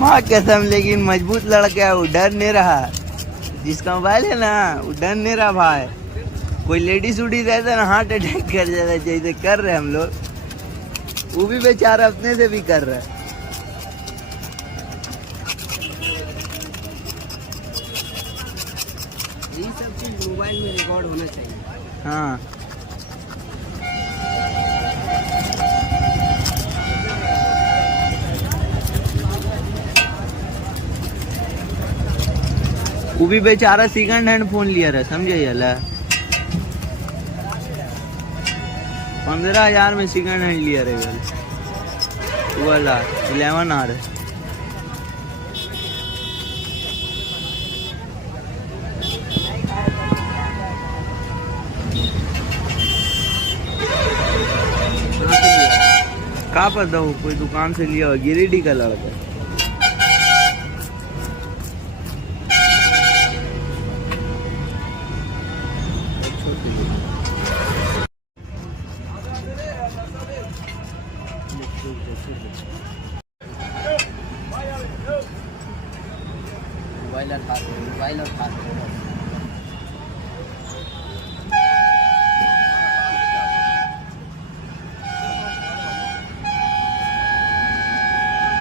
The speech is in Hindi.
माँ कसम, लेकिन मजबूत लड़का है, वो डर नहीं रहा। जिसका मोबाइल है ना वो डर नहीं रहा भाई। कोई लेडीज उडीज रहता ना हार्ट अटैक कर जाता, जैसे कर रहे हम लोग, वो भी बेचारा अपने से भी कर रहा है। ये सब चीज मोबाइल में रिकॉर्ड होना चाहिए। हाँ वो भी बेचारा सेकंड हैंड फोन लिया रहा, समझे? 15,000 में सेकंड हैंड लिया रहे वाला 11R। का पता हो, कोई दुकान से लिया हो, गिरिडीह का लड़का। मोबाइल और हाथ